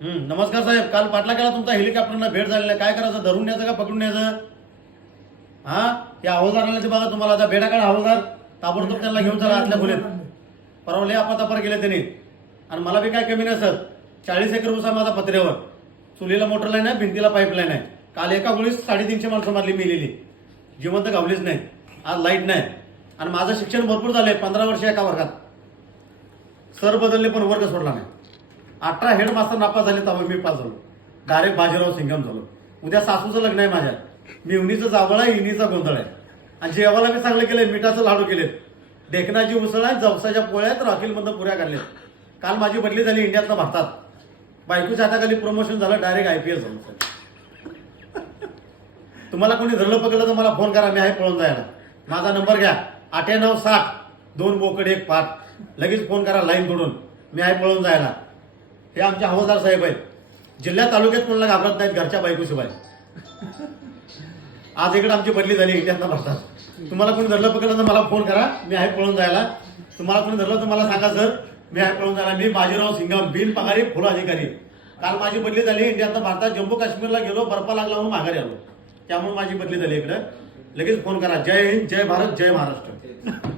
नमस्कार साहेब. काल पाटला केला तुमचा हेलिकॉप्टरला भेट झालेला. काय करायचं, धरून न्यायचं का पकडून न्यायचं? हा, या हवालदाराला ते बघा, तुम्हाला आता भेटा काढा हवालदार, ताबडतोब त्यांना घेऊन चला आतल्या खोलीत. परवले अपातपर गेले त्यांनी. आणि मला बी काय कमी नसत. 40 एकर ऊस आहे माझा पत्र्यावर. चुलीला मोटर लाईन आहे, भिंतीला पाईपलाईन आहे. काल एका गोळीत 350 माणसं मारली, मेलेली, जिवंत गावलीच नाही. आज लाईट नाही. आणि माझं शिक्षण भरपूर झालंय, 15 वर्ष एका वर्गात. सर बदलले पण वर्ग सोडला नाही. 18 हेडमास्टर नापास झाले, तेव्हा मी पास झालो. डायरेक्ट बाजीराव सिंगम झालो. उद्या सासूचं लग्न आहे माझ्या. मिवणीचं जावळ आहे, इनीचा गोंधळ आहे. आणि जेवायला मी चांगलं केलंय, मिठाचं लाडू केलेत, डेकनाची उसळ आहे, जवसाच्या पोळ्यात, राखीलमधनं पुऱ्या काढल्यात. काल माझी बदली झाली इंडियातनं भारतात. बायकोच्या हाताखाली प्रमोशन झालं, डायरेक्ट IPS झालं. तुम्हाला कोणी धरलं पकडलं तर मला फोन करा, मी आहे पळून जायला. माझा नंबर घ्या, 9860 2 बोकड 1 पाट. लगेच फोन करा लाईन तोडून, मी आहे पळून जायला. हे आमचे हवालदार साहेब आहेत. जिल्ह्यात तालुक्यात कोणाला घाबरत नाहीत घरच्या बायकोशिवाय. आज इकडे आमची बदली झाली इंडियातनं भारतात. तुम्हाला कोणी धरलं पकडलं तर मला फोन करा, मी आहे पळून जायला. तुम्हाला कोणी धरलं तर मला सांगा, सर मी आहे पळून जायला. मी बाजीराव सिंगम, बिन पगारी फुल अधिकारी. काल माझी बदली झाली इंडियातनं भारतात. जम्मू काश्मीरला गेलो, बर्फा लागला म्हणून माघारी आलो. त्यामुळे माझी बदली झाली इकडं. लगेच फोन करा. जय हिंद, जय भारत, जय महाराष्ट्र.